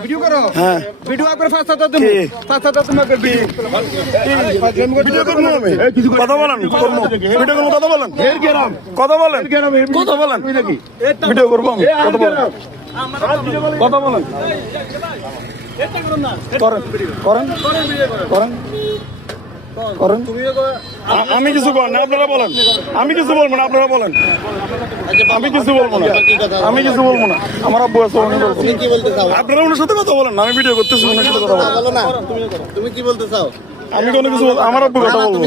video করো video একবার fast দাও তুমি ফাস্ট দাও তুমি একবার ভিডিও করব আমি কথা বলেন ভিডিও করব কথা বলেন কথা বলেন কথা বলেন ভিডিও করব আমি কথা বলেন করেন করেন করেন করেন আমি কিছু বলেন না আপনারা বলেন আমি কিছু বলবো না আপনারা বলেন আমি কিছু বলবো না আমি কিছু বলবো না আমার আব্বু আছে আপনারা ওনার সাথে কথা বলেন আমি ভিডিও করতেছি ওনার সাথে কথা বলো না তুমি কি বলতে চাও আমি কোনো কিছু আমার আব্বু কথা বলবো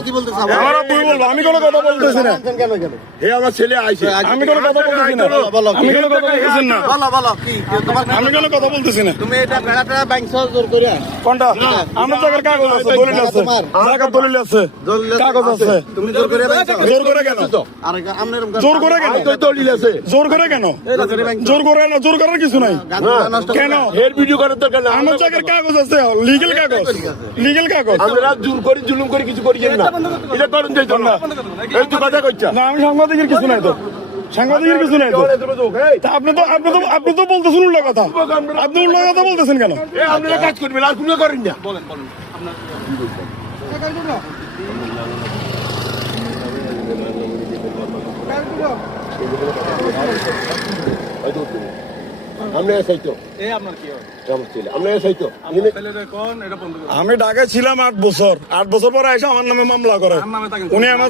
আমার আব্বু বলবো আমি কোনো কথা বলতেছি না হে আমার ছেলে আইছে আমি কোনো কথা বলতেছি না আমি কোনো কথা বলতেছি না বলো বলো কি তোমার আমি কোনো কথা বলতেছি না তুমি এটা বেড়া টেড়া ব্যাংক সহ জোর করে কোনটা আমার জায়গার কাগজ আছে দলিল আছে জায়গার দলিল আছে কাগজ আছে তুমি জোর করে কেন আরে আমনের জোর করে কেন দলিল আছে জোর করে কেন জোর করে না জোর করার কিছু নাই কেন এর ভিডিও করার দরকার না আমার জায়গার কাগজ আছে লিগ্যাল কাগজ আমরা জোর করি জুলুম করি কিছু করি না এটা করুন যাইতো না এই তো কথা কইছা না আমি সাংবাদিকের কিছু নাই তো সাংবাদিকের কিছু নাই তো আপনি তো বলতেছেন উল্টা কথা আপনি উল্টা কথা বলতেছেন কেন আপনারা কাজ করবেন আর কোনো করেন না বলেন আমি ঢাকায় ছিলাম 8 বছর পরে এসে আমার নামে মামলা করে উনি আমার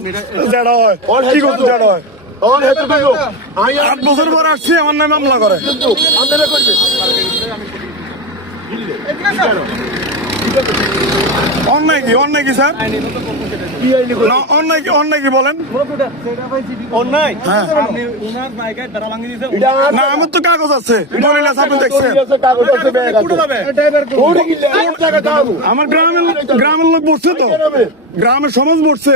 জেডা হয় কি করতে জেডা হয় 8 বছর পর আসছি আমার নামে মামলা করে অন্যায় কি স্যার অন্যায় কি বলেন না আমার তো কাগজ আছে দলিল আছে আপনি দেখছেন আমার গ্রামের লোক বসছে তো গ্রামের সমাজ বসছে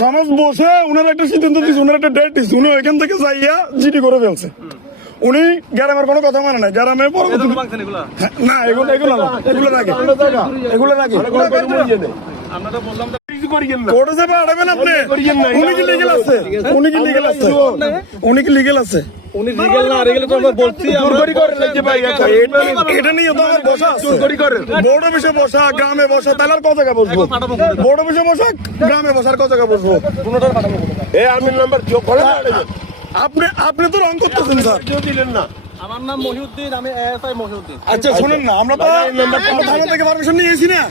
সমাজ বসে ওনার একটা সিদ্ধান্ত দিচ্ছে ওনার একটা ডেট দিচ্ছে উনি ওইখান থেকে যাইয়া জিডি করে ফেলছে উনি গ্রামের কোনো কথা মানে না গ্রামের না এগুলো রাখে কোর্টে যাবে আড়াবেন আপনি উনি কি লিগেল আছে উনি কি লিগেল আছে এটা নিয়ে তো আমার বসা আছে বোর্ড অফিসে বসা গ্রামে বসা তাহলে আর কত জায়গা বসবো বোর্ড অফিসে বসা গ্রামে বসার কত জায়গা বসবো আপনি তো রং করতেছেন স্যার দিলেন না আমার নাম মহিউদ্দিন আমি এএসআই মহিউদ্দিন আচ্ছা শুনেন না আমরা তো থানা থেকে পারমিশন নিয়ে এসেছি না